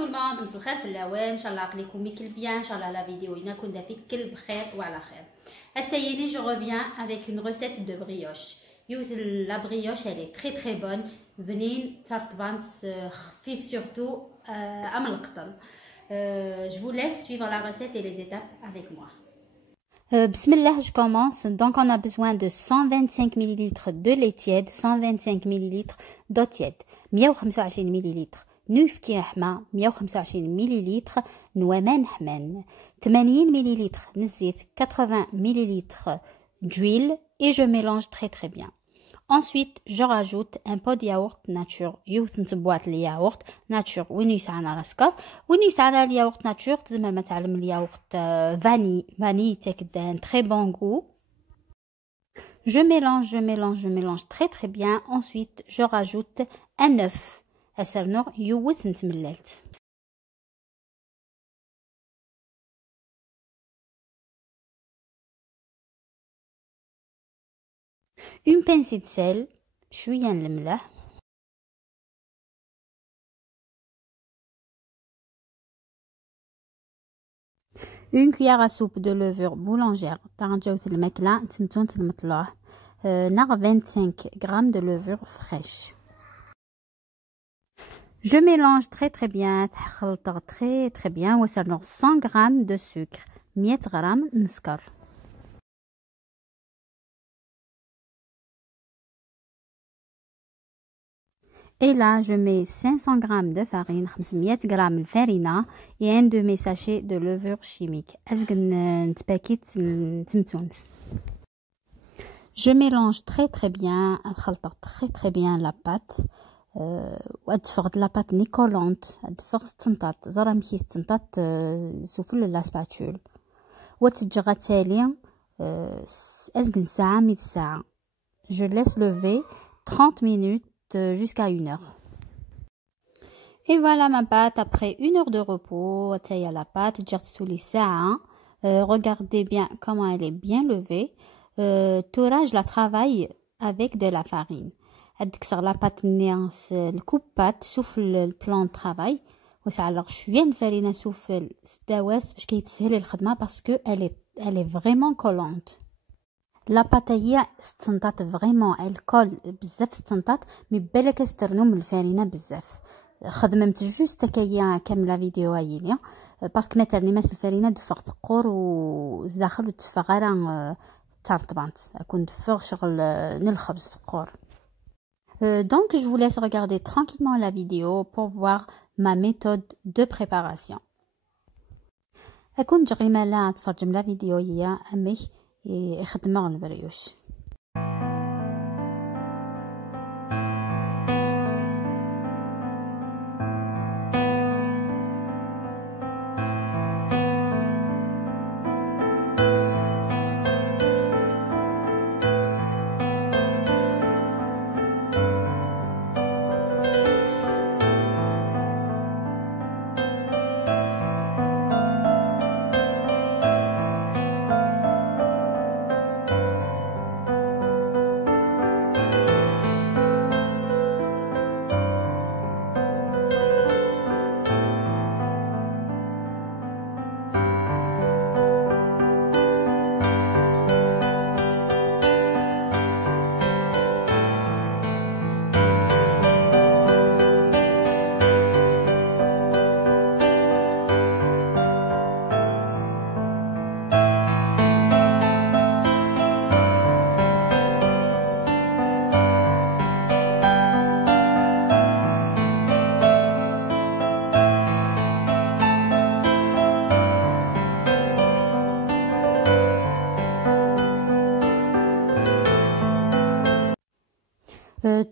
tout le monde, مساء الخير في الاوان. ان شاء الله عقليكم يكل بيان. ان شاء الله لا فيديو يكون دافيك كل بخير وعلى خير. Essayez, je reviens avec une recette de brioche. La brioche, elle est très très bonne. بنين ترطبان خفيف surtout أم القطن. Je vous laisse suivre la recette et les étapes avec moi. Bismillah, je commence. Donc, on a besoin de 125 ml de lait tiède, 125 ml d'eau tiède, 125 ml نوفكي حمى، 125 ملل نوى ما نحمان، 80 ملل نزيت، 80 ml d'huile et je mélange très très bien. Ensuite, je rajoute un pot de yaourt nature. يوثنت بواط الياغورت nature. وين يسعنا راسكا، وين يسعنا الياغورت nature تزعما ما تعلم الياغورت vanille تاكد un très bon goût. Je mélange très très bien. Ensuite, je rajoute un œuf. أسرنوغ يوث نتملات. Une pincée de sel, شوية الملح. Une cuillère à soupe de levure boulangère. تغنجاوث الماكلة نتمتون تلمطلوه. نغ 25 grammes de levure fraîche. Je mélange très bien. تخلط très bien. وصرنا 100 grammes de sucre. 100 grammes نسكر. Et là, je mets 500 grammes de farine, 500 grammes de farine et un de mes sachets de levure chimique. Je mélange très bien. très bien la pâte. وأدفغ la pâte ني كولونت، أدفغ تنطاط زرا مكيس تنطاط سفل لا سباتول وتجغى تالي أزقن ساعة 100 ساعة. Je laisse lever 30 minutes jusqu'à 1 heure. Et voilà ma pâte après 1 heure de repos. تايا la pâte جرت سولي ساعة. Regardez bien comment elle est bien levée. Toura je la travaille avec de la farine. أدكسر لا بات نيانس الكوبات سوف البلان ترافاي وسعلق شويه الفرينه سوف الدواس باش كيتسهل الخدمه باسكو elle est vraiment collante. لا بات هي ستنطات فريمون الكول بزاف ستنطات مي بالك استرنو من الفرينه بزاف. خدمت جوست كيا كامله فيديو هايليا باسكو ما ترنيماش الفرينه دفغ ثقور وزداخل وتفغ غير ترطبانت اكون دفغ شغل نلخبز ثقور. Donc, je vous laisse regarder tranquillement la vidéo pour voir ma méthode de préparation. أكون جغيمة لا تفرجم لا فيديو هي أمي يخدموا البريوش.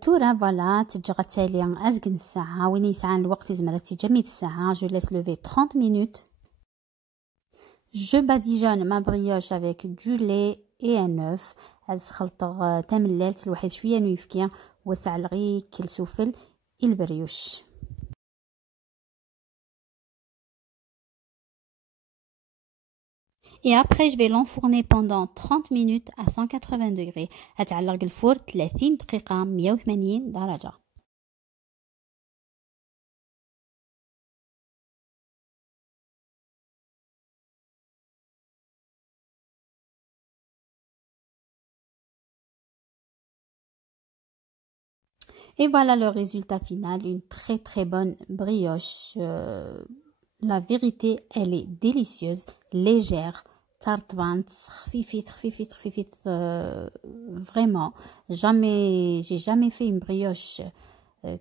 تورا فوالا تجغى تالي أزقن الساعة وين يسعان الوقت يزمر تيجا 100 ساعة. Je laisse lever 30 minutes. Je badigeonne ma brioche avec du lait et un œuf. خلطة تملالت الواحد شوية نويفكيا وسع غي كل سفل البريوش. Et après, je vais l'enfourner pendant 30 minutes à 180 degrés. هتعلق الفرن 30 دقيقة 180 درجة. Et voilà le résultat final, une très très bonne brioche. La vérité, elle est délicieuse, légère, tartwant, خفيفيت, vraiment. J'ai jamais fait une brioche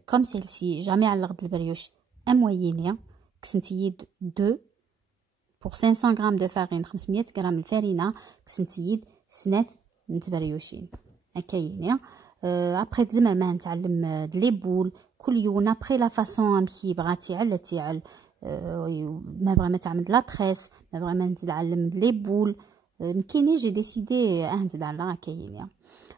comme celle-ci. Jamais à l'ordre de brioche un moyen, كسنتيد 2 pour 500 grammes de farine, 500 grammes de farine, كسنتيد سنات نتبريوشين هكاين. après زعما ما نتعلم لي بول كل يوم après la façon امشي بغاتي على تيعل ما بغا ما تعمل لا تريس ما بغا ما نتعلم لي بول نكيني j'ai décidé نزيد على هكاين.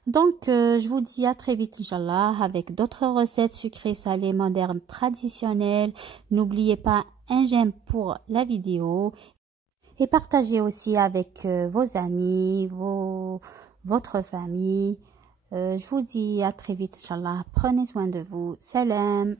Donc, je vous dis à très vite, Inch'Allah, avec d'autres recettes sucrées, salées, modernes, traditionnelles. N'oubliez pas un j'aime pour la vidéo et partagez aussi avec vos amis, votre famille. Je vous dis à très vite, Inch'Allah. Prenez soin de vous. Salam.